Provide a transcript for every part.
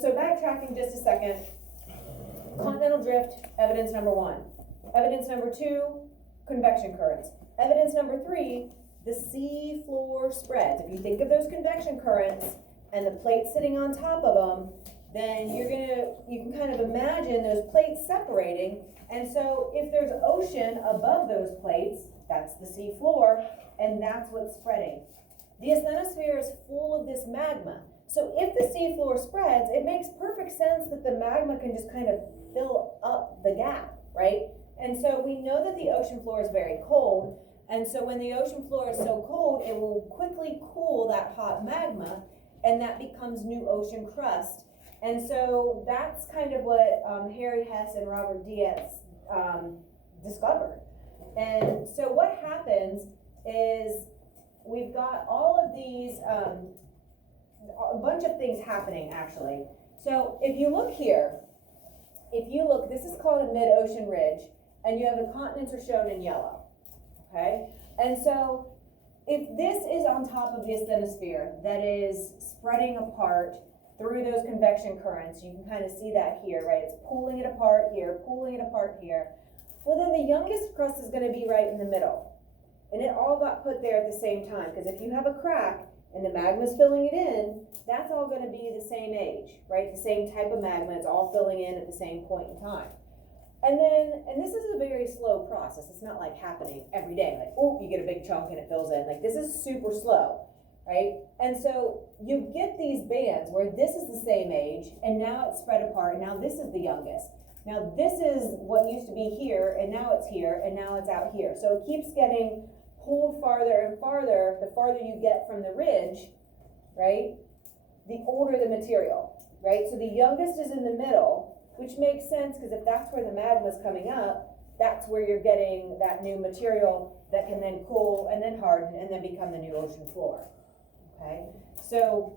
so backtracking just a second, continental drift, evidence number 1. Evidence number 2, convection currents. Evidence number 3, the sea floor spreads. If you think of those convection currents and the plates sitting on top of them, then you can kind of imagine those plates separating. And so if there's ocean above those plates, that's the sea floor, and that's what's spreading. The asthenosphere is full of this magma. So if the sea floor spreads, it makes perfect sense that the magma can just kind of fill up the gap, right? And so we know that the ocean floor is very cold. And so when the ocean floor is so cold, it will quickly cool that hot magma, and that becomes new ocean crust. And so that's kind of what Harry Hess and Robert Dietz discovered. And so what happens is we've got all of these, a bunch of things happening actually. So if you look here, this is called a mid-ocean ridge, and you have the continents are shown in yellow, okay? And so if this is on top of the asthenosphere that is spreading apart through those convection currents, you can kind of see that here, right? It's pulling it apart here, pulling it apart here. Well, then the youngest crust is going to be right in the middle. And it all got put there at the same time, because if you have a crack and the magma's filling it in, that's all going to be the same age, right? The same type of magma, it's all filling in at the same point in time. And this is a very slow process. It's not like happening every day, like, oh, you get a big chunk and it fills in. Like, this is super slow, right? And so you get these bands where this is the same age, and now it's spread apart, and now this is the youngest. Now this is what used to be here, and now it's here, and now it's out here. So it keeps getting pulled farther and farther, the farther you get from the ridge, right? The older the material, right? So the youngest is in the middle, which makes sense, because if that's where the magma is coming up, that's where you're getting that new material that can then cool and then harden and then become the new ocean floor, okay? So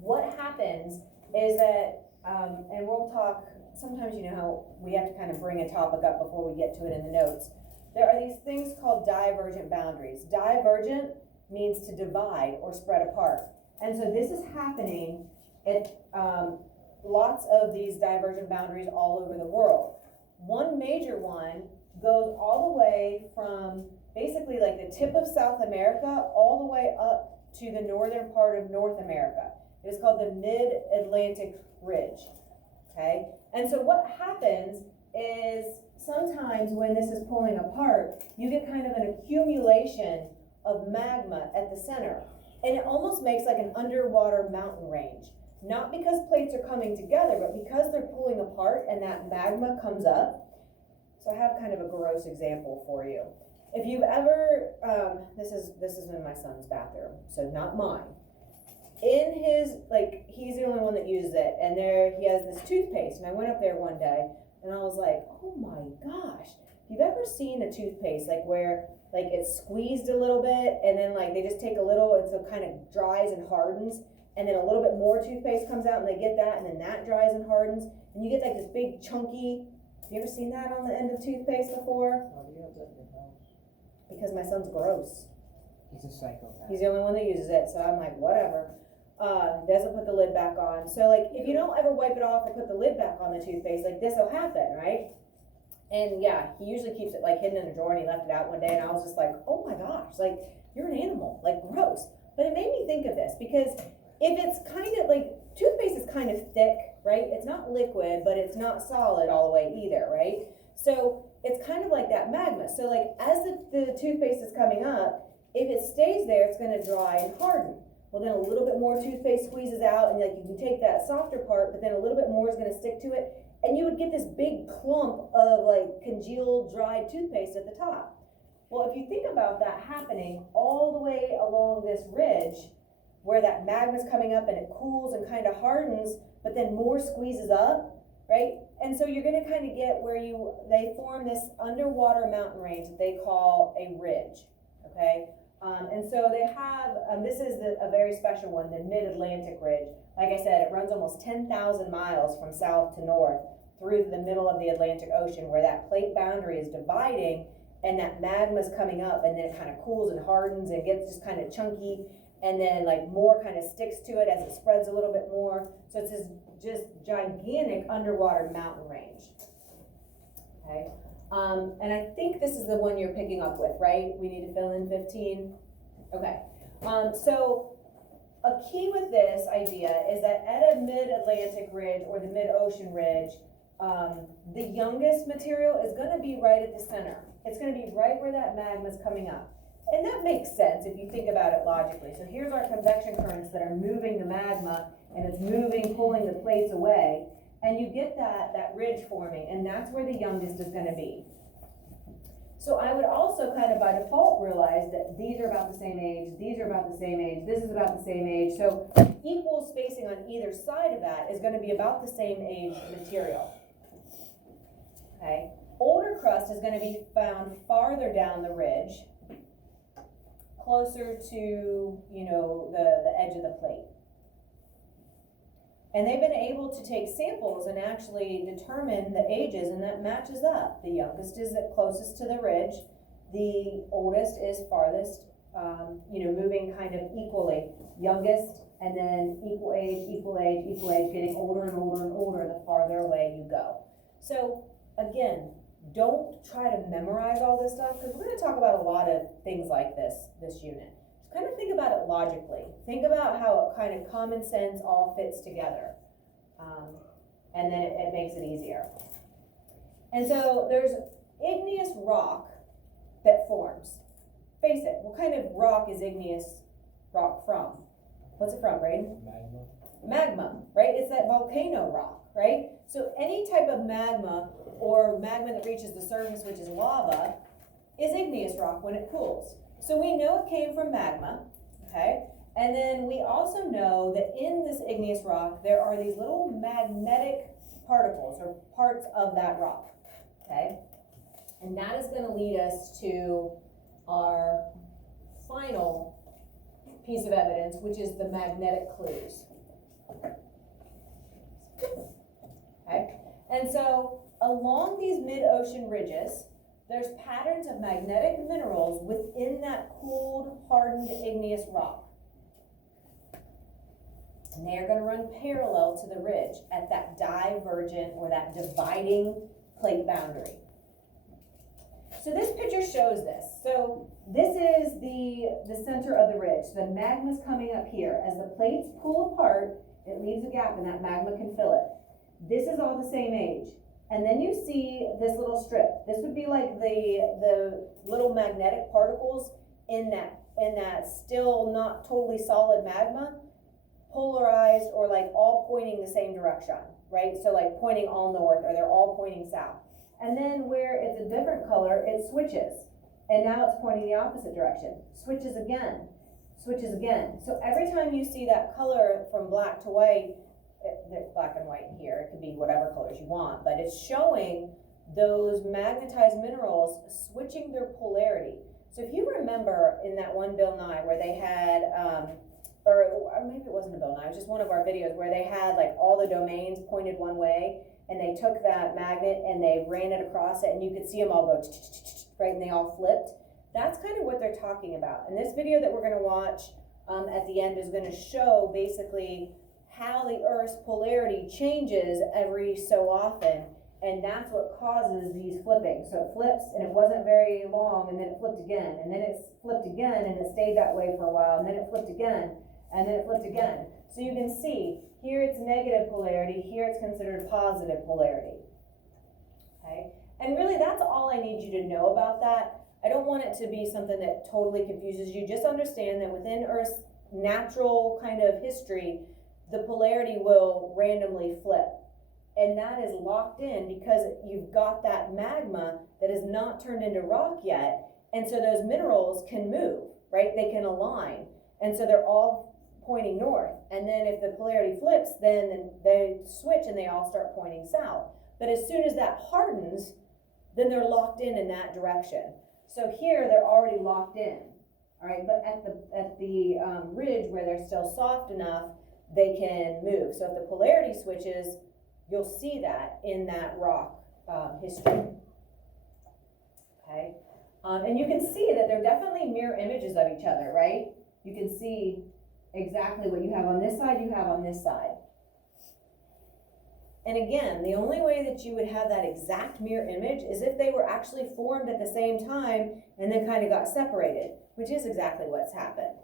what happens is that, and we'll talk, sometimes you know how we have to kind of bring a topic up before we get to it in the notes. There are these things called divergent boundaries. Divergent means to divide or spread apart. And so this is happening at lots of these divergent boundaries all over the world. One major one goes all the way from basically like the tip of South America all the way up to the northern part of North America. It is called the Mid-Atlantic Ridge, okay? And so what happens is sometimes when this is pulling apart, you get kind of an accumulation of magma at the center. And it almost makes like an underwater mountain range. Not because plates are coming together, but because they're pulling apart and that magma comes up. So I have kind of a gross example for you. If you've ever, this is in my son's bathroom, so not mine. In his, like, he's the only one that uses it, and there he has this toothpaste, and I went up there one day, and I was like, oh my gosh, if you've ever seen a toothpaste, like where, like it's squeezed a little bit, and then like they just take a little, and so it kind of dries and hardens, and then a little bit more toothpaste comes out, and they get that, and then that dries and hardens, and you get like this big chunky, have you ever seen that on the end of toothpaste before? How do you have that in your house? Because my son's gross. He's a psychopath. He's the only one that uses it, so I'm like, whatever. Doesn't put the lid back on. So like, if you don't ever wipe it off or put the lid back on the toothpaste, like this will happen, right? And yeah, he usually keeps it like hidden in a drawer, and he left it out one day, and I was just like, oh my gosh, like you're an animal, like gross. But it made me think of this, because if it's kind of like, toothpaste is kind of thick, right? It's not liquid, but it's not solid all the way either, right? So it's kind of like that magma. So like, as the toothpaste is coming up, if it stays there, it's gonna dry and harden. Well, then a little bit more toothpaste squeezes out, and like you can take that softer part, but then a little bit more is gonna stick to it, and you would get this big clump of like congealed, dried toothpaste at the top. Well, if you think about that happening all the way along this ridge, where that magma's coming up and it cools and kind of hardens, but then more squeezes up, right? And so you're gonna kind of get where they form this underwater mountain range that they call a ridge, okay? And so they have, this is a very special one, the Mid-Atlantic Ridge. Like I said, it runs almost 10,000 miles from south to north through the middle of the Atlantic Ocean, where that plate boundary is dividing and that magma is coming up, and then it kind of cools and hardens and gets just kind of chunky. and then like more kind of sticks to it as it spreads a little bit more. So it's this just gigantic underwater mountain range. Okay, and I think this is the one you're picking up with, right? We need to fill in 15. Okay, so a key with this idea is that at a mid-Atlantic ridge or the mid-ocean ridge, the youngest material is going to be right at the center. It's going to be right where that magma is coming up. And that makes sense if you think about it logically. So here's our convection currents that are moving the magma, and it's moving, pulling the plates away, and you get that ridge forming, and that's where the youngest is going to be. So I would also kind of by default realize that these are about the same age, these are about the same age, this is about the same age. So equal spacing on either side of that is going to be about the same age material. Okay. Older crust is going to be found farther down the ridge, closer to, you know, the edge of the plate. And they've been able to take samples and actually determine the ages, and that matches up. The youngest is the closest to the ridge. The oldest is farthest, you know, moving kind of equally. Youngest, and then equal age, equal age, equal age, getting older and older and older the farther away you go. So again, don't try to memorize all this stuff, because we're going to talk about a lot of things like this unit. Just kind of think about it logically. Think about how it kind of common sense all fits together. And then it makes it easier. And so there's igneous rock that forms. Face it, what kind of rock is igneous rock from? What's it from, Braden? Magma. Magma, right? It's that volcano rock, right? So any type of magma or magma that reaches the surface, which is lava, is igneous rock when it cools. So we know it came from magma, okay? And then we also know that in this igneous rock, there are these little magnetic particles or parts of that rock, okay? And that is going to lead us to our final piece of evidence, which is the magnetic clues. Okay? And so along these mid-ocean ridges, there's patterns of magnetic minerals within that cooled, hardened igneous rock. And they are going to run parallel to the ridge at that divergent or that dividing plate boundary. So this picture shows this. So this is the center of the ridge. The magma's coming up here. As the plates pull apart, it leaves a gap and that magma can fill it. This is all the same age. And then you see this little strip. This would be like the little magnetic particles in that still not totally solid magma, polarized or like all pointing the same direction, right? So like pointing all north, or they're all pointing south. And then where it's a different color, it switches. And now it's pointing the opposite direction. Switches again, switches again. So every time you see that color from black to white, there's black and white here, it could be whatever colors you want, but it's showing those magnetized minerals switching their polarity. So if you remember in that one Bill Nye where they had, or maybe it wasn't a Bill Nye, it was just one of our videos where they had like all the domains pointed one way, and they took that magnet and they ran it across it, and you could see them all go right, and they all flipped. That's kind of what they're talking about. And this video that we're going to watch at the end is going to show basically how the Earth's polarity changes every so often, and that's what causes these flipping. So it flips, and it wasn't very long, and then it flipped again, and then it flipped again, and it stayed that way for a while, and then it flipped again, and then it flipped again. So you can see, here it's negative polarity, here it's considered positive polarity. Okay? And really that's all I need you to know about that. I don't want it to be something that totally confuses you. Just understand that within Earth's natural kind of history, the polarity will randomly flip. And that is locked in because you've got that magma that is not turned into rock yet. And so those minerals can move, right? They can align. And so they're all pointing north. And then if the polarity flips, then they switch and they all start pointing south. But as soon as that hardens, then they're locked in that direction. So here they're already locked in. All right, but at the ridge where they're still soft enough, they can move. So if the polarity switches, you'll see that in that rock history. Okay, and you can see that they're definitely mirror images of each other, right? you can see exactly what you have on this side, you have on this side. And again, the only way that you would have that exact mirror image is if they were actually formed at the same time and then kind of got separated, which is exactly what's happened.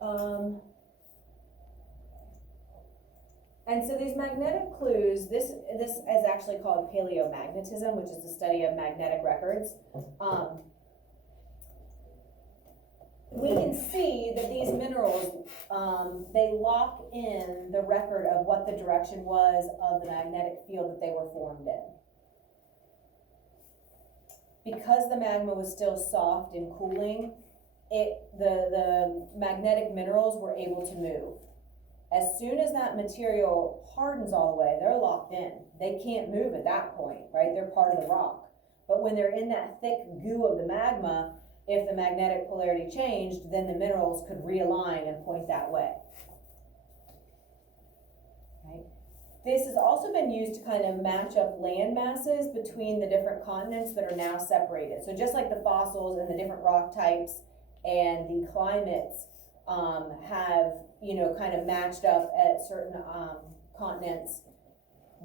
Okay. And so these magnetic clues, this is actually called paleomagnetism, which is the study of magnetic records. We can see that these minerals, they lock in the record of what the direction was of the magnetic field that they were formed in. Because the magma was still soft and cooling, the magnetic minerals were able to move. As soon as that material hardens all the way, they're locked in. They can't move at that point, right? They're part of the rock. But when they're in that thick goo of the magma, if the magnetic polarity changed, then the minerals could realign and point that way. Right? This has also been used to kind of match up land masses between the different continents that are now separated. So just like the fossils and the different rock types and the climates have, you know, kind of matched up at certain continents,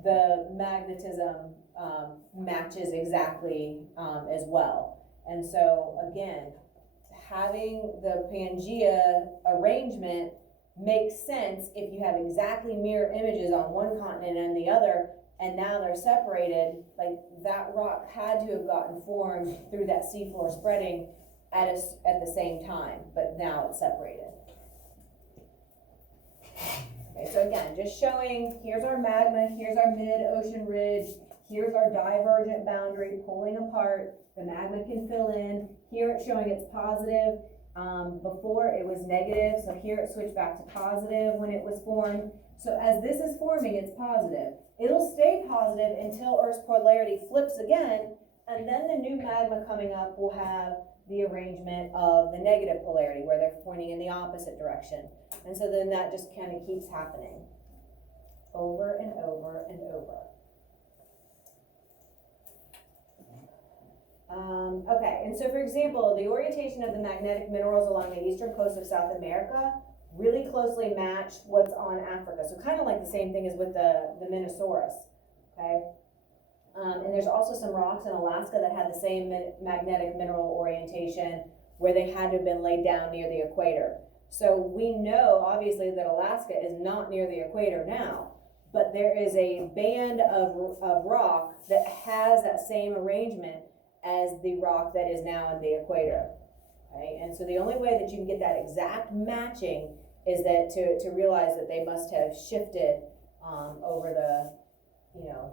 the magnetism matches exactly as well. And so again, having the Pangea arrangement makes sense if you have exactly mirror images on one continent and the other, and now they're separated. Like, that rock had to have gotten formed through that seafloor spreading at the same time, but now it's separated. Okay, so again, just showing, here's our magma, here's our mid-ocean ridge, here's our divergent boundary pulling apart. The magma can fill in. Here it's showing it's positive. Before it was negative, so here it switched back to positive when it was formed. So as this is forming, it's positive. It'll stay positive until Earth's polarity flips again, and then the new magma coming up will have the arrangement of the negative polarity, where they're pointing in the opposite direction. And so then that just kind of keeps happening over and over and over. Okay, and so for example, the orientation of the magnetic minerals along the eastern coast of South America really closely matched what's on Africa. So kind of like the same thing as with the Minosaurus, okay? And there's also some rocks in Alaska that had the same magnetic mineral orientation, where they had to have been laid down near the equator. So we know, obviously, that Alaska is not near the equator now, but there is a band of rock that has that same arrangement as the rock that is now in the equator. Okay? And so the only way that you can get that exact matching is that to realize that they must have shifted over the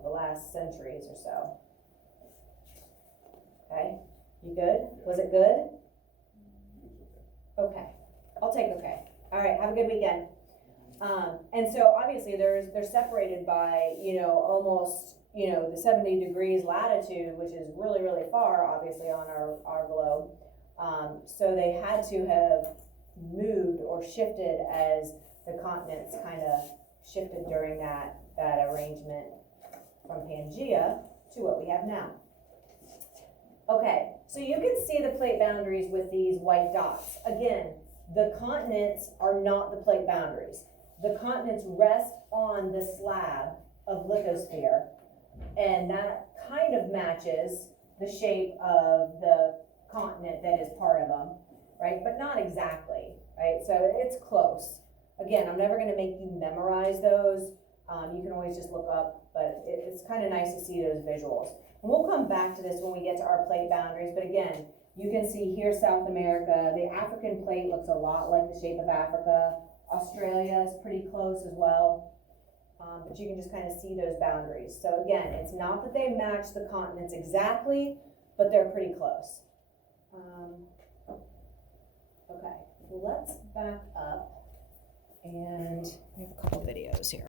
last centuries or so. Okay, you good? Was it good? Okay, I'll take okay. All right, have a good weekend. And so obviously they're separated by, almost, the 70 degrees latitude, which is really, really far, obviously, on our globe. So they had to have moved or shifted as the continents kind of shifted during that arrangement from Pangea to what we have now. Okay, so you can see the plate boundaries with these white dots. Again, the continents are not the plate boundaries. The continents rest on the slab of lithosphere, and that kind of matches the shape of the continent that is part of them, right? But not exactly, right? So it's close. Again, I'm never going to make you memorize those. You can always just look up, but it's kind of nice to see those visuals. And we'll come back to this when we get to our plate boundaries, but again, you can see here South America. The African plate looks a lot like the shape of Africa. Australia is pretty close as well, but you can just kind of see those boundaries. So again, it's not that they match the continents exactly, but they're pretty close. Okay, let's back up, and we have a couple videos here.